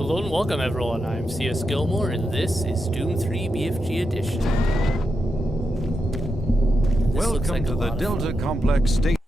Hello and welcome everyone, I'm C.S.Gilmore and this is Doom 3 BFG Edition. Welcome to the Delta Complex Stasis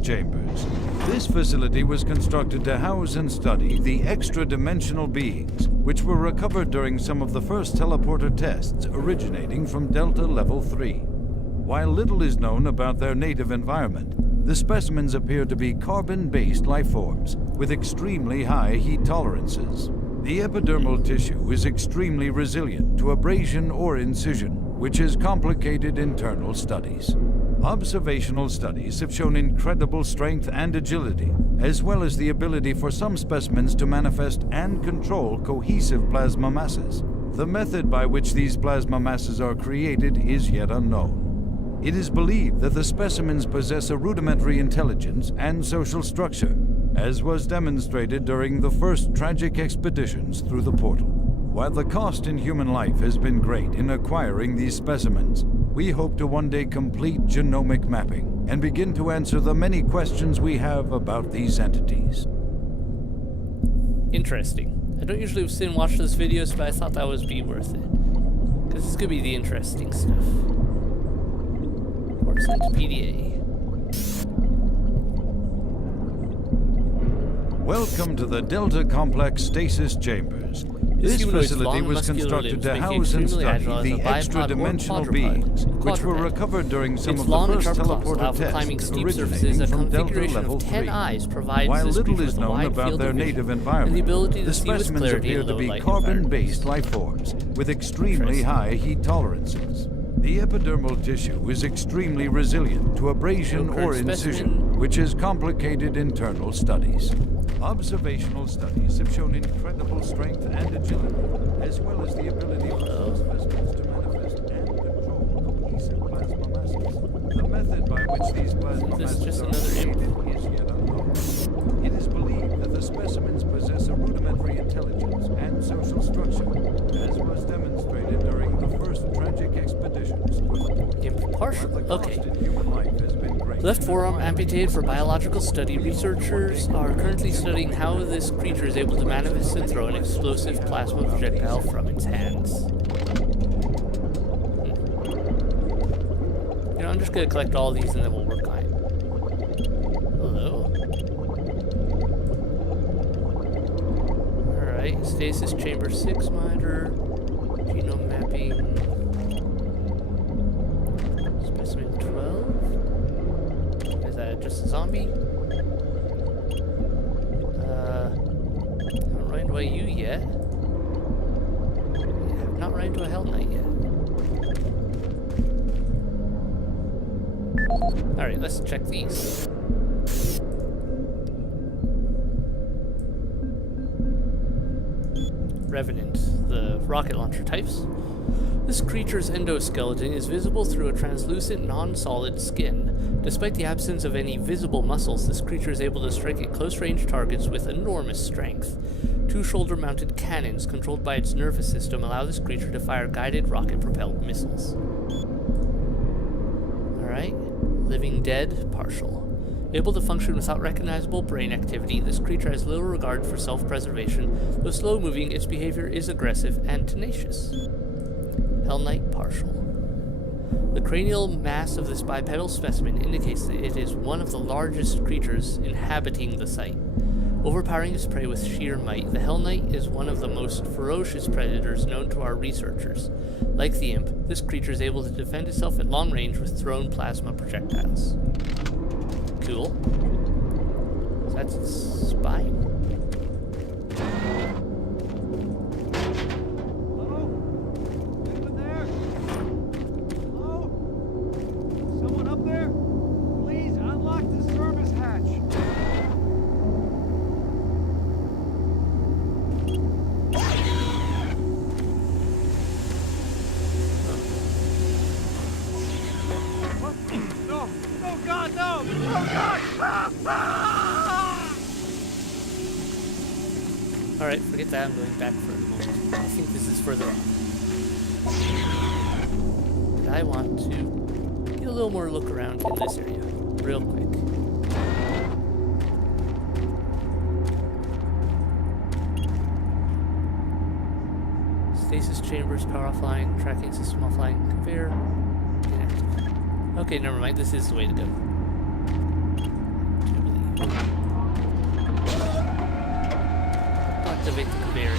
Chambers. This facility was constructed to house and study the extra-dimensional beings, which were recovered during some of the first teleporter tests originating from Delta Level 3. While little is known about their native environment, the specimens appear to be carbon-based lifeforms with extremely high heat tolerances. The epidermal tissue is extremely resilient to abrasion or incision, which is complicated internal studies. Observational studies have shown incredible strength and agility, as well as the ability for some specimens to manifest and control cohesive plasma masses. The method by which these plasma masses are created is yet unknown. It is believed that the specimens possess a rudimentary intelligence and social structure, as was demonstrated during the first tragic expeditions through the portal. While the cost in human life has been great in acquiring these specimens, we hope to one day complete genomic mapping and begin to answer the many questions we have about these entities. Interesting. I don't usually sit and watch those videos, but I thought that would be worth it. Because this could be the interesting stuff. PDA. Welcome to the Delta Complex Stasis Chambers. This facility was constructed to house and study the extra-dimensional beings, which were recovered during some of the first teleporter tests originating from Delta Level 3. While little is known about their native environment, the specimens appear to be carbon-based lifeforms with extremely high heat tolerances. The epidermal tissue is extremely resilient to abrasion or incision, which is complicated internal studies. Observational studies have shown incredible strength and agility, as well as the ability for some specimens to manifest and control cohesive plasma masses. The method by which these plasma masses are created is yet unknown. It is believed that the specimens possess a rudimentary intelligence and social structure, as was demonstrated during the first tragic expeditions through the portal. Impartial. Okay. Left forearm amputated for biological study. Researchers are currently studying how this creature is able to manifest and throw an explosive plasma projectile from its hands. You know, I'm just gonna collect all these and then we'll work on it. Hello. Alright, Stasis Chamber 6 monitor. Genome mapping. Specimen 12. Is that just a zombie? Haven't run into a U yet. Have not run into a Hell Knight yet. Alright, let's check these. Revenant, the rocket launcher types. This creature's endoskeleton is visible through a translucent, non-solid skin. Despite the absence of any visible muscles, this creature is able to strike at close-range targets with enormous strength. Two shoulder-mounted cannons controlled by its nervous system allow this creature to fire guided rocket-propelled missiles. Alright. Living Dead, partial. Able to function without recognizable brain activity, this creature has little regard for self-preservation. Though slow-moving, its behavior is aggressive and tenacious. Hell Knight, partial. The cranial mass of this bipedal specimen indicates that it is one of the largest creatures inhabiting the site. Overpowering its prey with sheer might, the Hell Knight is one of the most ferocious predators known to our researchers. Like the Imp, this creature is able to defend itself at long range with thrown plasma projectiles. Cool. So that's its spine. Alright, forget that, I'm going back for a moment. I think this is further on. But I want to get a little more look around in this area, real quick. Stasis chambers, power offline, tracking system offline, conveyor inactive. Okay, never mind. This is the way to go. Activate the conveyor.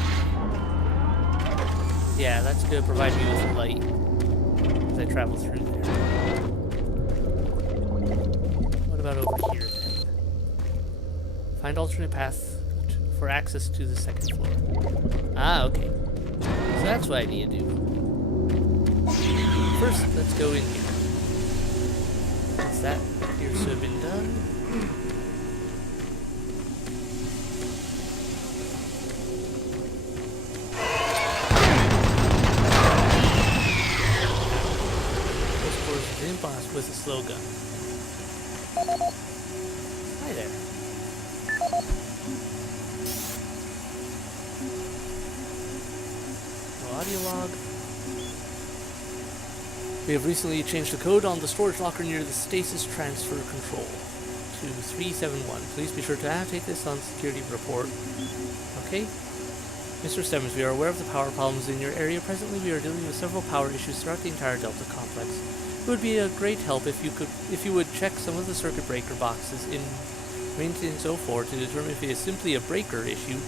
Yeah, that's going to provide me with light as I travel through there. What about over here then? Find alternate path for access to the second floor. Ah, okay. So that's what I need to do. First, let's go in here. Since that appears to have been done. This course is impossible with a slow gun. Hi there. Audio log. We have recently changed the code on the storage locker near the stasis transfer control to 371. Please be sure to annotate this on security report. Okay. Mr. Stemmons, we are aware of the power problems in your area. Presently, we are dealing with several power issues throughout the entire Delta complex. It would be a great help if you would check some of the circuit breaker boxes in Maintenance 04 to determine if it is simply a breaker issue.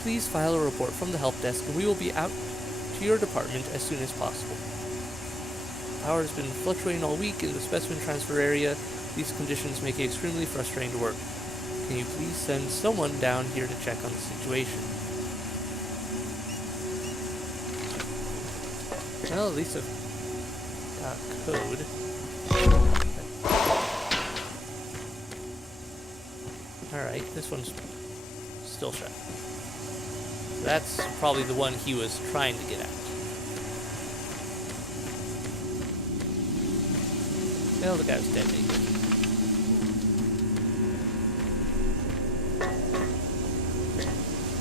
Please file a report from the help desk, and we will be out to your department as soon as possible. Power has been fluctuating all week in the specimen transfer area. These conditions make it extremely frustrating to work. Can you please send someone down here to check on the situation? Well, at least I've got code. Alright, this one's still shut. That's probably the one he was trying to get at. Well, the guy was dead anyway.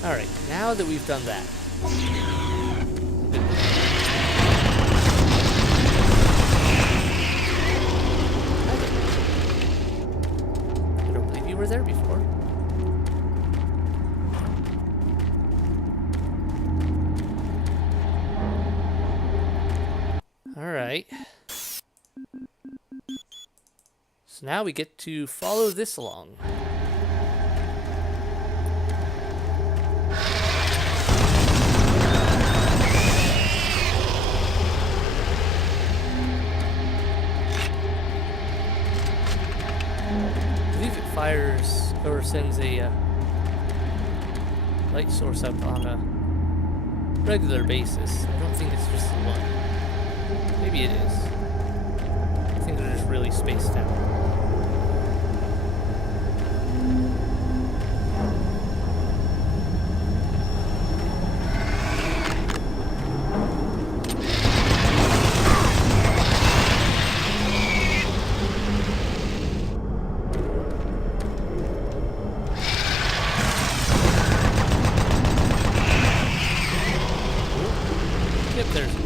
Alright, now that we've done that. I don't believe you were there before. Alright. So now we get to follow this along. I believe it fires or sends a light source up on a regular basis. I don't think it's just the one. Maybe it is. I think they're just really spaced out. Yep, there's one.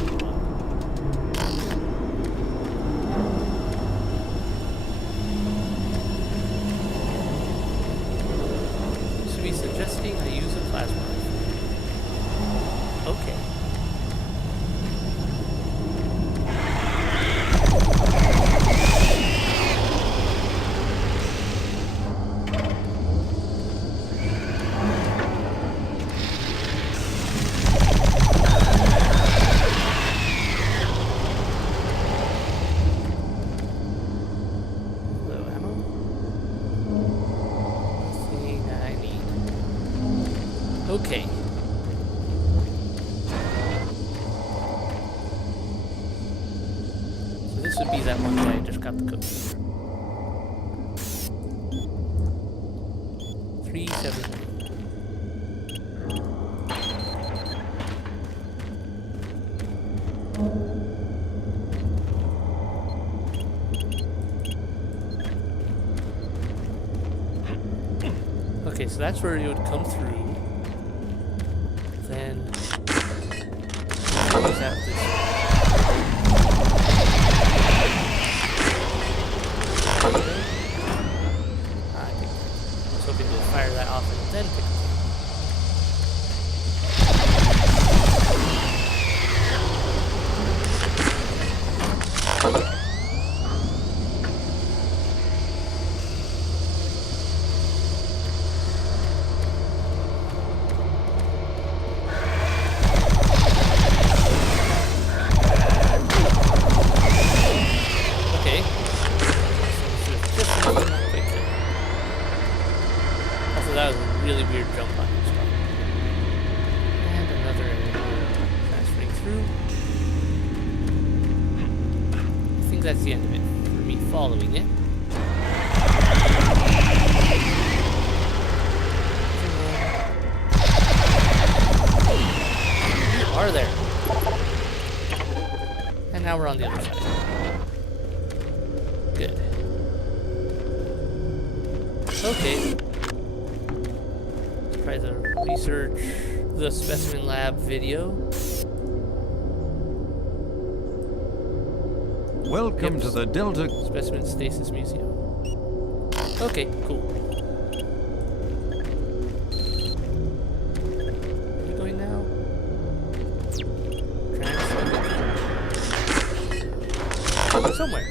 Suggesting I use a plasma rifle. Okay. Low ammo. Nothing I need. Okay. So this would be that one that I just got the code for. 371. Okay, so that's where it would come through. Then close out this. I was hoping to fire that off and then pick it And another area transferring through. I think that's the end of it for me following it. You are there. And now we're on the other side. Good. Okay. Let's try the research, the specimen lab video. Welcome to the Delta Specimen Stasis Museum. Okay, cool. Where are we going now? Somewhere.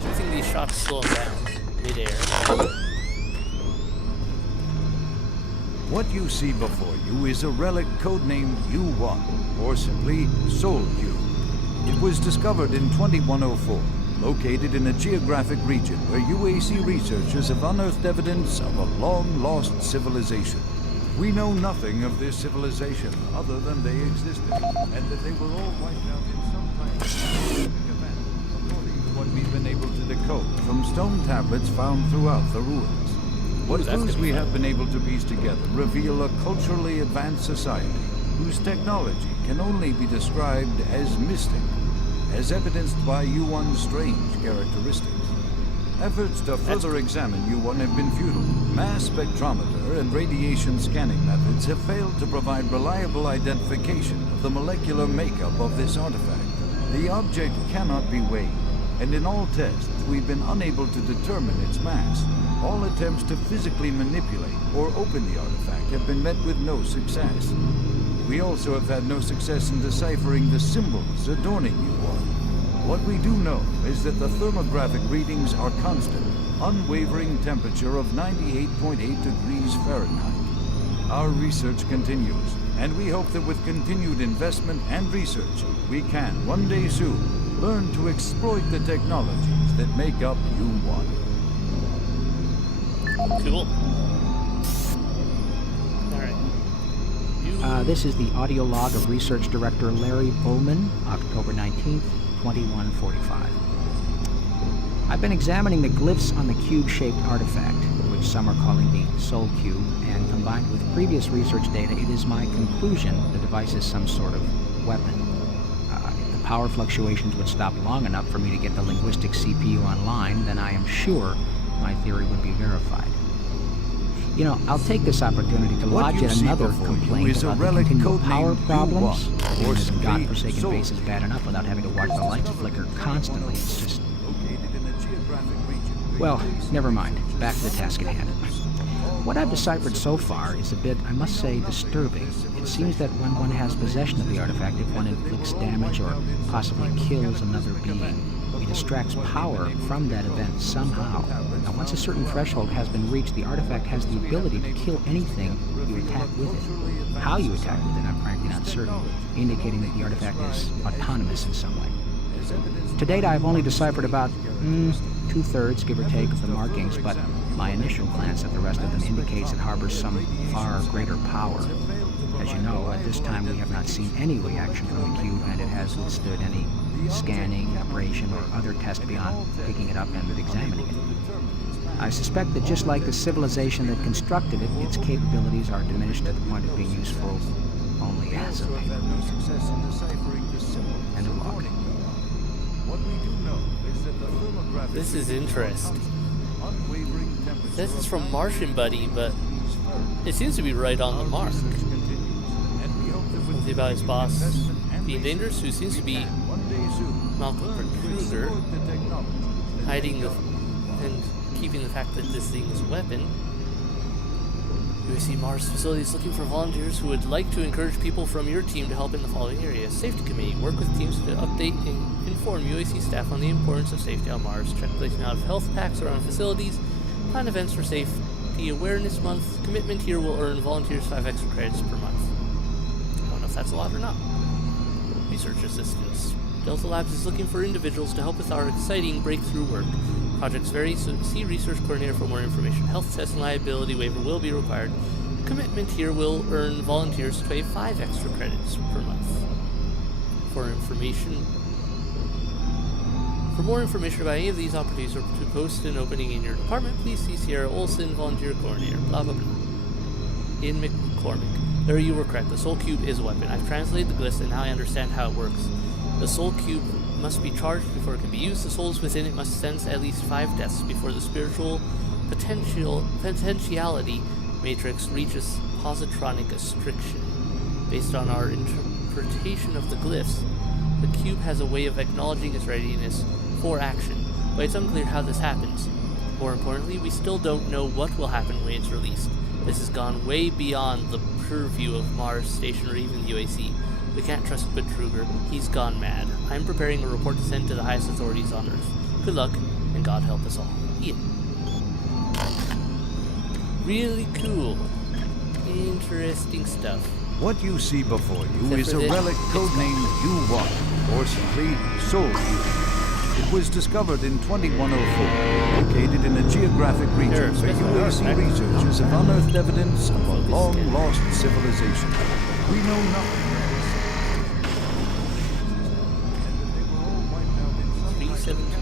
I think these shots slow them down mid-air. What you see before you is a relic codenamed U1, or simply Sol Q. It was discovered in 2104, located in a geographic region where UAC researchers have unearthed evidence of a long-lost civilization. We know nothing of this civilization other than they existed, and that they were all wiped out in some kind of cataclysmic event, according to what we've been able to decode from stone tablets found throughout the ruins. What clues we have been able to piece together reveal a culturally advanced society whose technology can only be described as mystic, as evidenced by U1's strange characteristics. Efforts to further examine U1 have been futile. Mass spectrometer and radiation scanning methods have failed to provide reliable identification of the molecular makeup of this artifact. The object cannot be weighed, and in all tests we've been unable to determine its mass. All attempts to physically manipulate or open the artifact have been met with no success. We also have had no success in deciphering the symbols adorning U1. What we do know is that the thermographic readings are constant, unwavering temperature of 98.8 degrees Fahrenheit. Our research continues, and we hope that with continued investment and research, we can, one day soon, learn to exploit the technologies that make up U1. Cool. Alright. This is the audio log of Research Director Larry Bowman, October 19th, 2145. I've been examining the glyphs on the cube-shaped artifact, which some are calling the Sol Cube, and combined with previous research data, it is my conclusion the device is some sort of weapon. If the power fluctuations would stop long enough for me to get the linguistic CPU online, then I am sure my theory would be verified. You know, I'll take this opportunity to lodge yet another complaint about the continual power problems. Living in godforsaken base is bad enough without having to watch the lights flicker constantly. It's just... Well, never mind. Back to the task at hand. What I've deciphered so far is a bit, I must say, disturbing. It seems that when one has possession of the artifact, if one inflicts damage or possibly kills another being, it extracts power from that event somehow. Now, once a certain threshold has been reached, the artifact has the ability to kill anything you attack with it. How you attack with it, I'm frankly not certain, indicating that the artifact is autonomous in some way. To date, I've only deciphered about 2/3, give or take, of the markings, but my initial glance at the rest of them indicates it harbors some far greater power. As you know, at this time we have not seen any reaction from the cube, and it has withstood any scanning, abrasion, or other test beyond picking it up and examining it. I suspect that just like the civilization that constructed it, its capabilities are diminished to the point of being useful only as a paper. End of log. This is interesting. This is from Martian Buddy, but it seems to be right on the mark. Something about his boss being dangerous, who seems to be Malcolm Kruger, hiding and keeping the fact that this thing is a weapon. UAC Mars facilities looking for volunteers who would like to encourage people from your team to help in the following areas. Safety Committee. Work with teams to update and inform UAC staff on the importance of safety on Mars. Check placement out of health packs around facilities. Plan events for Safety Awareness Month. Commitment here will earn volunteers 5 extra credits per month. I don't know if that's a lot or not. research assistance. Delta Labs is looking for individuals to help with our exciting breakthrough work. Projects vary, so see Research Coordinator for more information. Health test and liability waiver will be required. Commitment here will earn volunteers to pay 5 extra credits per month. For more information about any of these opportunities or to post an opening in your department, please see Sierra Olson, Volunteer Coordinator, blah blah blah. In McCormick. There you were correct. The Soul Cube is a weapon. I've translated the glyphs and now I understand how it works. The Soul Cube must be charged before it can be used. The souls within it must sense at least 5 deaths before the spiritual potentiality matrix reaches positronic restriction. Based on our interpretation of the glyphs, the cube has a way of acknowledging its readiness for action, but it's unclear how this happens. More importantly, we still don't know what will happen when it's released. This has gone way beyond the purview of Mars Station or even the UAC. We can't trust Betruger. He's gone mad. I'm preparing a report to send to the highest authorities on Earth. Good luck, and God help us all. Ian. Really cool. Interesting stuff. What you see before you is a relic codenamed U1, or simply Soul Cube. It was discovered in 2104, located in a geographic region where UAC researchers have unearthed evidence of a long-lost civilization. We know nothing. 317.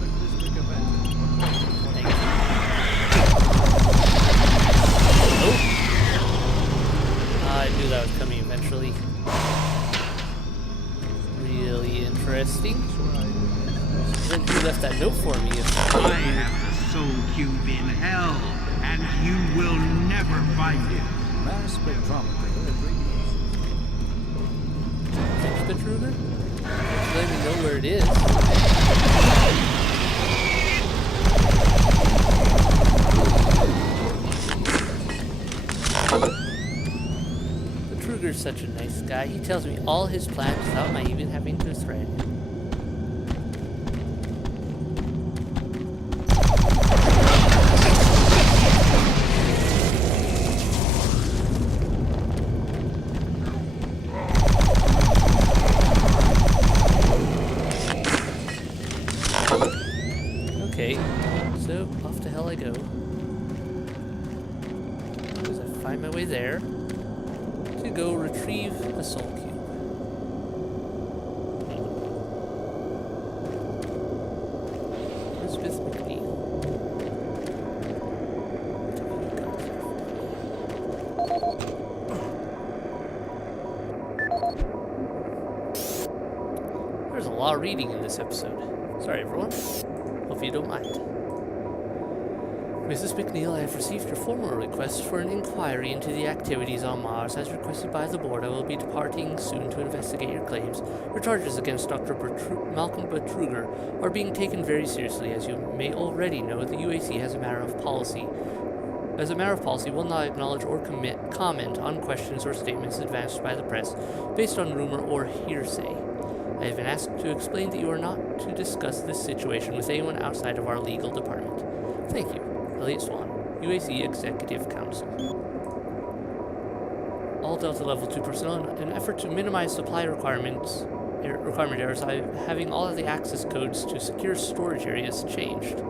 I knew that was coming eventually. Really interesting. Then who left that note for me? I have the Soul Cube in hell, and you will never find it. Mass spectrometer. Thanks, Betruger. Let me know where it is. Betruger's such a nice guy. He tells me all his plans without my even having to threaten him. Okay, so off to hell I go. As I find my way there to go retrieve the Soul Cube. Elizabeth McNeil. There's a lot of reading in this episode. Sorry, everyone. Hope you don't mind. Mrs. McNeil, I have received your formal request for an inquiry into the activities on Mars. As requested by the board, I will be departing soon to investigate your claims. Your charges against Dr. Malcolm Betruger are being taken very seriously. As you may already know, the UAC has a matter of policy. As a matter of policy, will not acknowledge or comment on questions or statements advanced by the press based on rumor or hearsay. I have been asked to explain that you are not to discuss this situation with anyone outside of our legal department. Thank you. Elliot Swan, UAC Executive Council. All Delta Level 2 personnel, in an effort to minimize supply requirement errors, having all of the access codes to secure storage areas changed.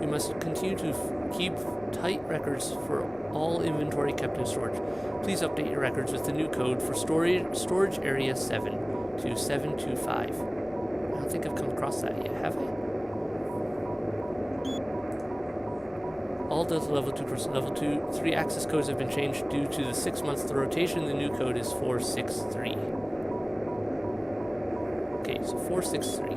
We must continue to keep tight records for all inventory kept in storage. Please update your records with the new code for storage area 7 to 725. I don't think I've come across that yet, have I? All Delta Level 2 personnel, Level 3 access codes have been changed due to the 6-month rotation. The new code is 463. Okay, so 463.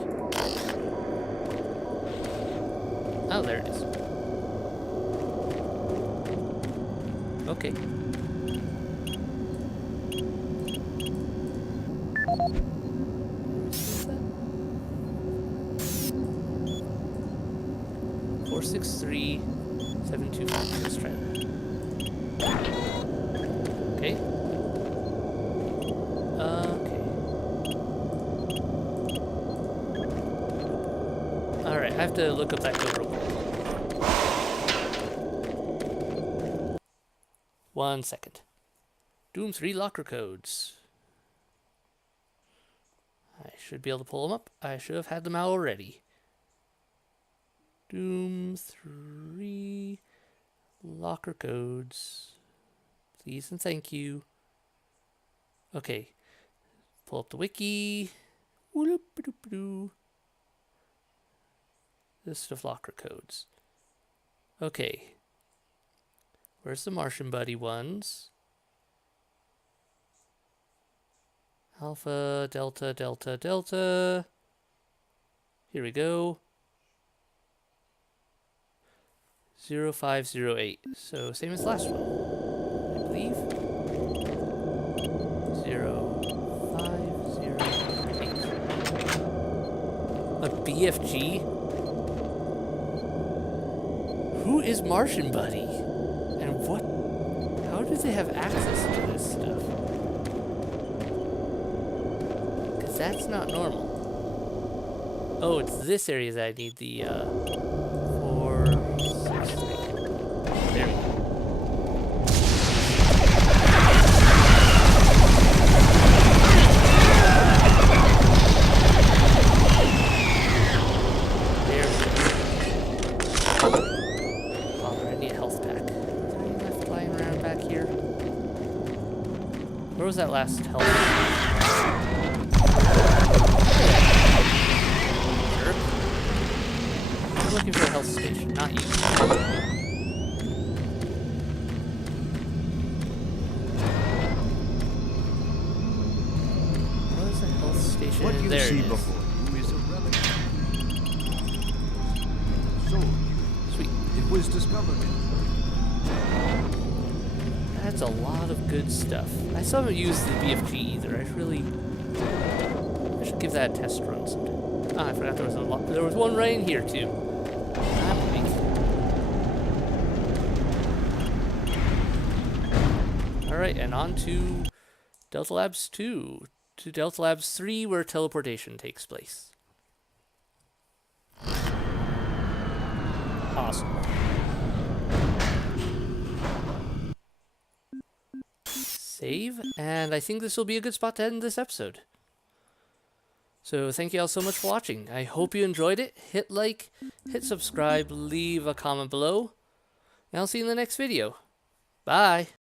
Oh, there it is. Okay. Four, 6, 3, 7, 2, 5. Let's try that. Okay. Alright, I have to look up that code real quick. 1 second. Doom 3 locker codes. I should be able to pull them up. I should have had them out already. Doom 3 locker codes. Please and thank you. Okay. Pull up the wiki. List of locker codes. Okay. Where's the Martian Buddy ones? Alpha, Delta, Delta, Delta. Here we go. 0508. So same as last one, I believe. 0508. A BFG? Who is Martian Buddy? And what? How do they have access to this stuff? Because that's not normal. Oh, it's this area that I need the 463. There we go. There we go. Oh, I need a health pack. Is there any left flying around back here? Where was that last health? Looking for a health station, not you. What is a health station? What you there see it is. before you is a relic. So, Sweet. it was discovered in... That's a lot of good stuff. I still haven't used the BFG either. I should give that a test run sometime. Ah, I forgot there was a lot. There was one right in here too. Alright, and on to Delta Labs 2. To Delta Labs 3, where teleportation takes place. Awesome. Save, and I think this will be a good spot to end this episode. So thank you all so much for watching. I hope you enjoyed it. Hit like, hit subscribe, leave a comment below, and I'll see you in the next video. Bye!